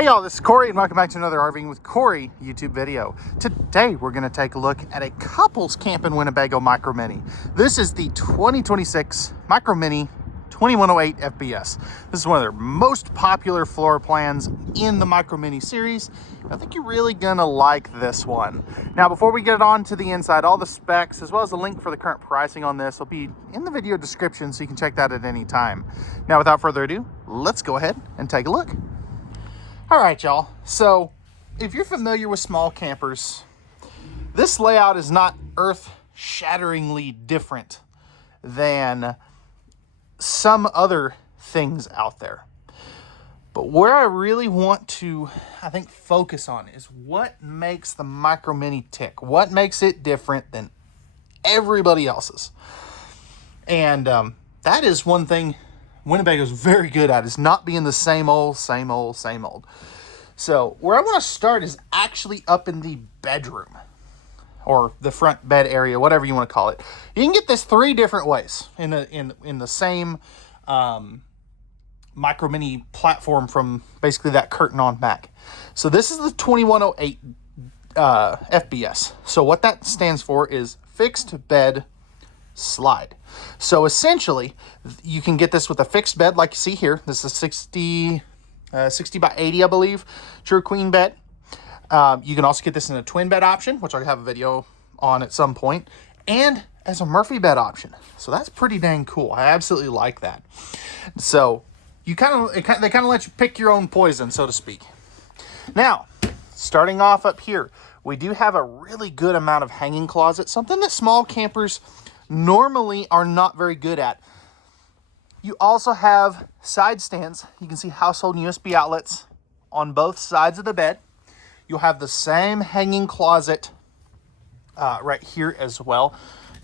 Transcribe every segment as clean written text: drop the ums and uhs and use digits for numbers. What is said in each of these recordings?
Hey y'all, this is Corey and welcome back to another RVing with Corey YouTube video. Today we're going to take a look at a couples camp in Winnebago Micro Mini. This is the 2026 Micro Mini 2108 FBS. This is one of their most popular floor plans in the Micro Mini series. I think you're really going to like this one. Now before we get on to the inside, all the specs as well as the link for the current pricing on this will be in the video description so you can check that at any time. Now without further ado, let's go ahead and take a look. All right, y'all. So if you're familiar with small campers, this layout is not earth-shatteringly different than some other things out there. But where I really want to, I think, focus on is what makes the Micro Mini tick. What makes it different than everybody else's. And that is one thing Winnebago is very good at, is not being the same old. So where I want to start is actually up in the bedroom or the front bed area, whatever you want to call it. You can get this three different ways in the same Micro Mini platform from basically that curtain on back. So this is the 2108 FBS. So what that stands for is fixed bed slide. So essentially you can get this with a fixed bed like you see here. This is 60 by 80, I believe, true queen bed. You can also get this in a twin bed option, which I'll have a video on at some point, and as a Murphy bed option. So that's pretty dang cool. I absolutely like that. So they kind of let you pick your own poison, so to speak. Now, starting off up here, we do have a really good amount of hanging closet, something that small campers normally are not very good at. You also have side stands. You can see household USB outlets on both sides of the bed. You'll have the same hanging closet right here as well.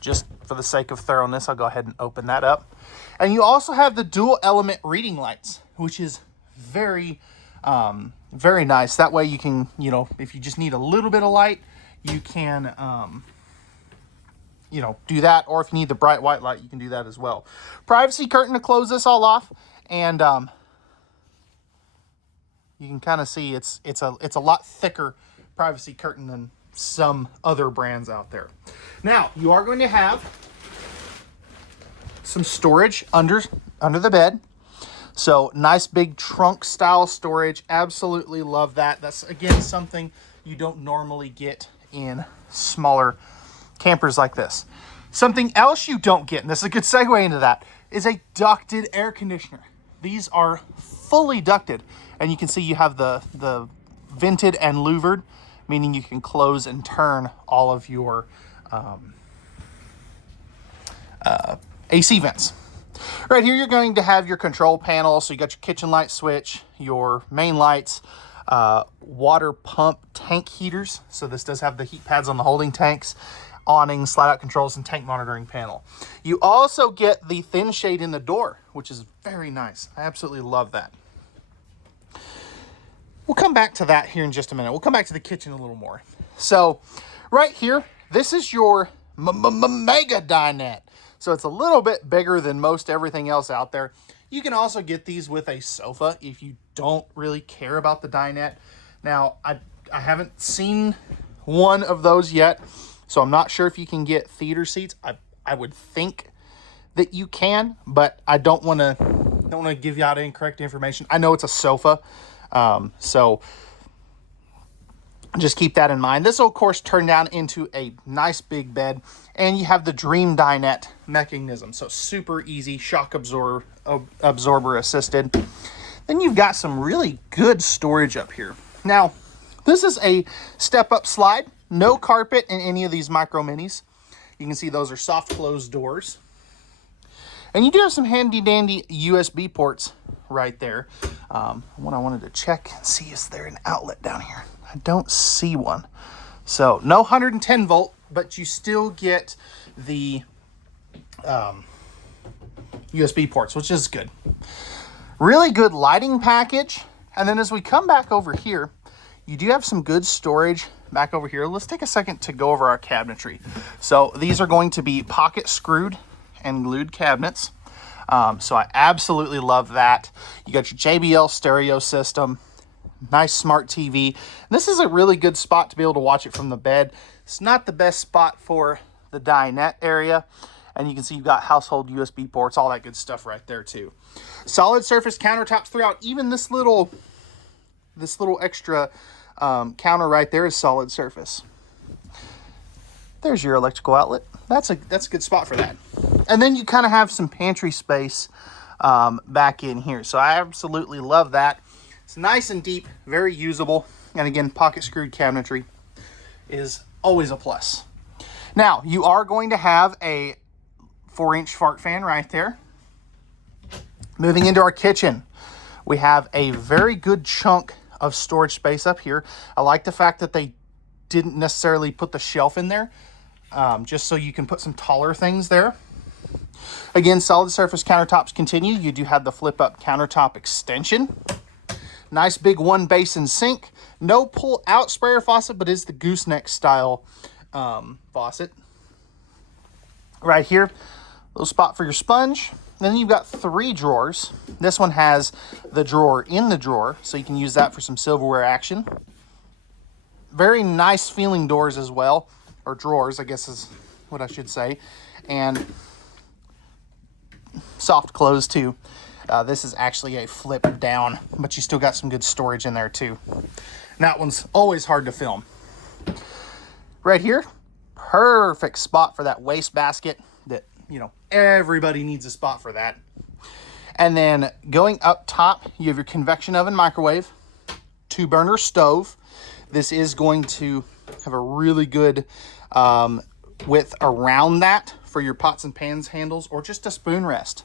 Just for the sake of thoroughness, I'll go ahead and open that up. And you also have the dual element reading lights, which is very, very nice. That way you can, if you just need a little bit of light, you can, do that. Or if you need the bright white light, you can do that as well. Privacy curtain to close this all off. And you can kind of see it's a lot thicker privacy curtain than some other brands out there. Now, you are going to have some storage under the bed. So nice big trunk style storage. Absolutely love that. That's, again, something you don't normally get in smaller campers like this. Something else you don't get, and this is a good segue into that, is a ducted air conditioner. These are fully ducted, and you can see you have the vented and louvered, meaning you can close and turn all of your AC vents. Right here, you're going to have your control panel. So you got your kitchen light switch, your main lights, water pump tank heaters. So this does have the heat pads on the holding tanks, awning, slide out controls, and tank monitoring panel. You also get the thin shade in the door, which is very nice. I absolutely love that. We'll come back to that here in just a minute. We'll come back to the kitchen a little more. So right here, this is your mega dinette. So it's a little bit bigger than most everything else out there. You can also get these with a sofa if you don't really care about the dinette. Now, I haven't seen one of those yet, so I'm not sure if you can get theater seats. I would think that you can, but I don't want to give you out incorrect information. I know it's a sofa, so just keep that in mind. This will, of course, turn down into a nice big bed, and you have the Dream Dinette mechanism, so super easy, shock absorber assisted. Then you've got some really good storage up here. Now, this is a step-up slide. No carpet in any of these Micro Minis. You can see those are soft closed doors. And you do have some handy dandy USB ports right there. What I wanted to check and see, is there an outlet down here? I don't see one. So no 110 volt, but you still get the USB ports, which is good. Really good lighting package. And then as we come back over here, you do have some good storage back over here. Let's take a second to go over our cabinetry. So these are going to be pocket screwed and glued cabinets. So I absolutely love that. You got your JBL stereo system. Nice smart TV. This is a really good spot to be able to watch it from the bed. It's not the best spot for the dinette area. And you can see you've got household USB ports, all that good stuff right there too. Solid surface countertops throughout. Even this little extra counter right there is solid surface. There's your electrical outlet. That's a good spot for that. And then you kind of have some pantry space back in here. So I absolutely love that. It's nice and deep, very usable. And again, pocket screwed cabinetry is always a plus. Now, you are going to have a 4-inch fart fan right there. Moving into our kitchen, we have a very good chunk of storage space up here. I like the fact that they didn't necessarily put the shelf in there, just so you can put some taller things there. Again, solid surface countertops continue. You do have the flip up countertop extension. Nice big 1 basin sink. No pull out sprayer faucet, but is the gooseneck style faucet. Right here, little spot for your sponge. Then you've got 3 drawers. This one has the drawer in the drawer, so you can use that for some silverware action. Very nice feeling doors as well, or drawers, I guess is what I should say. And soft close too. This is actually a flip down, but you still got some good storage in there too. And that one's always hard to film. Right here, perfect spot for that waste basket that, you know, everybody needs a spot for that. And then going up top, you have your convection oven microwave, 2-burner stove. This is going to have a really good width around that for your pots and pans handles or just a spoon rest.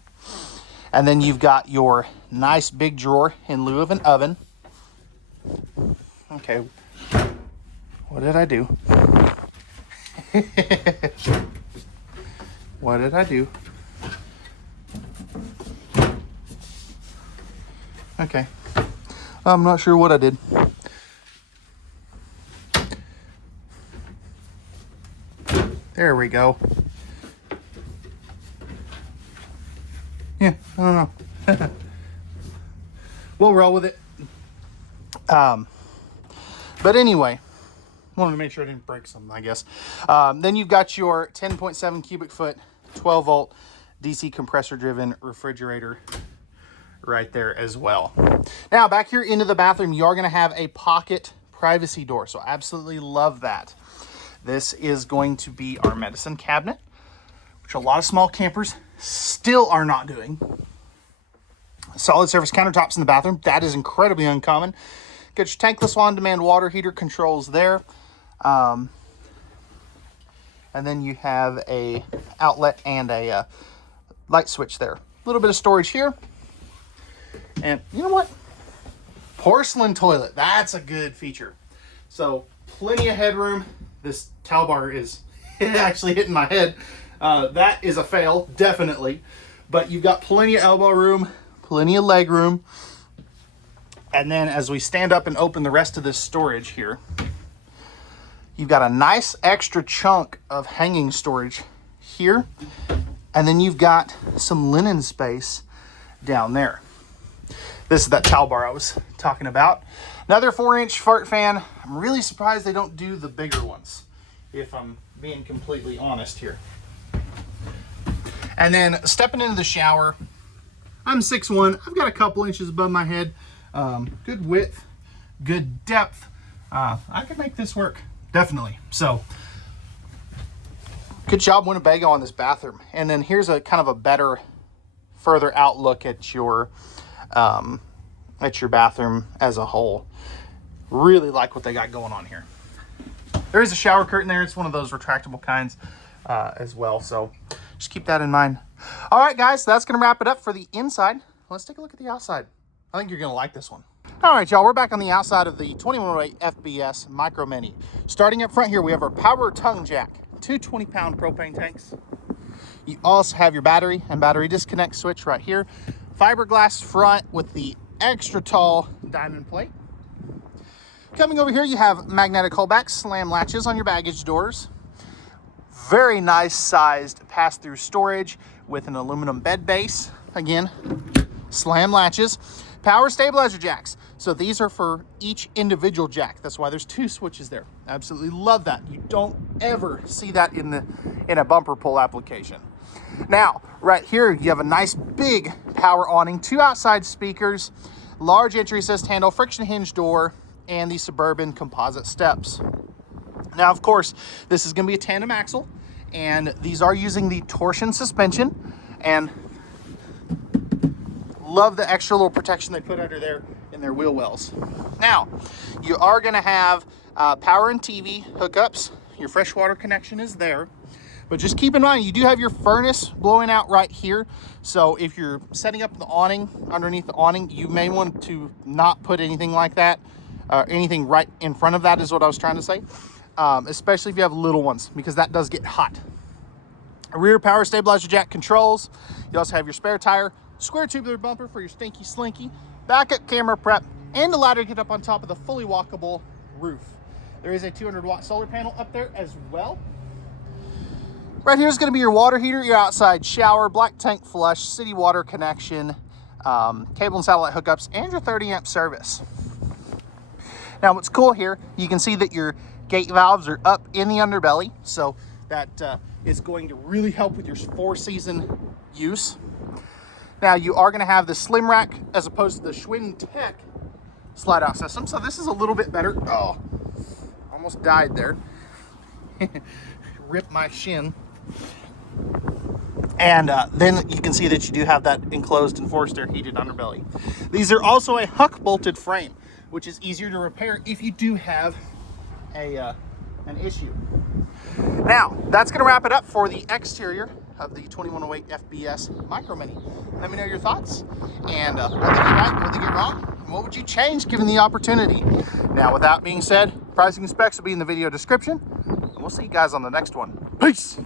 And then you've got your nice big drawer in lieu of an oven. Okay, what did I do? What did I do? Okay, I'm not sure what I did. There we go. Yeah, I don't know. We'll roll with it. But anyway, wanted to make sure I didn't break something, I guess. Then you've got your 10.7 cubic foot, 12 volt DC compressor driven refrigerator right there as well. Now back here into the bathroom, you are going to have a pocket privacy door. So I absolutely love that. This is going to be our medicine cabinet, which a lot of small campers still are not doing. Solid surface countertops in the bathroom. That is incredibly uncommon. Got your tankless on-demand water heater controls there. And then you have a outlet and a light switch there. A little bit of storage here. And you know what? Porcelain toilet. That's a good feature. So plenty of headroom. This towel bar is actually hitting my head. That is a fail, definitely. But you've got plenty of elbow room, plenty of leg room. And then as we stand up and open the rest of this storage here, you've got a nice extra chunk of hanging storage here. And then you've got some linen space down there. This is that towel bar I was talking about. Another 4-inch fart fan. I'm really surprised they don't do the bigger ones, if I'm being completely honest here. And then stepping into the shower, I'm 6'1". I've got a couple inches above my head. Good width, good depth. I could make this work, definitely. So, good job, Winnebago, on this bathroom. And then here's a kind of a better, further outlook at your bathroom as a whole. Really like what they got going on here. There is a shower curtain there. It's one of those retractable kinds as well. So just keep that in mind. All right, guys, so that's going to wrap it up for the inside. Let's take a look at the outside. I think you're going to like this one. All right, y'all, we're back on the outside of the 2108 FBS Micro Mini. Starting up front here, we have our power tongue jack, 2 20-pound propane tanks. You also have your battery and battery disconnect switch right here. Fiberglass front with the extra tall diamond plate. Coming over here, you have magnetic holdback slam latches on your baggage doors. Very nice sized pass-through storage with an aluminum bed base. Again, slam latches. Power stabilizer jacks. So these are for each individual jack. That's why there's 2 switches there. Absolutely love that. You don't ever see that in a bumper pull application. Now, right here, you have a nice big power awning, 2 outside speakers, large entry assist handle, friction hinge door, and the Suburban composite steps. Now, of course, this is going to be a tandem axle, and these are using the torsion suspension, and love the extra little protection they put under there in their wheel wells. Now, you are going to have power and TV hookups. Your freshwater connection is there. But just keep in mind, you do have your furnace blowing out right here. So if you're setting up the awning, underneath the awning, you may want to not put anything like that. Anything right in front of that is what I was trying to say. Especially if you have little ones, because that does get hot. Rear power stabilizer jack controls. You also have your spare tire, square tubular bumper for your stinky slinky, backup camera prep, and a ladder to get up on top of the fully walkable roof. There is a 200-watt solar panel up there as well. Right here is going to be your water heater, your outside shower, black tank flush, city water connection, cable and satellite hookups, and your 30-amp service. Now, what's cool here, you can see that your gate valves are up in the underbelly, so that is going to really help with your 4-season use. Now, you are going to have the slim rack as opposed to the Schwinn Tech slide-out system, so this is a little bit better. Oh, almost died there. Ripped my shin. And then you can see that you do have that enclosed and forced air heated underbelly. These are also a Huck bolted frame, which is easier to repair if you do have an issue. Now, that's going to wrap it up for the exterior of the 2108 FBS Micro Mini. Let me know your thoughts, and what did you like, what did you get wrong, and what would you change given the opportunity. Now, with that being said, pricing and specs will be in the video description, and we'll see you guys on the next one. Peace!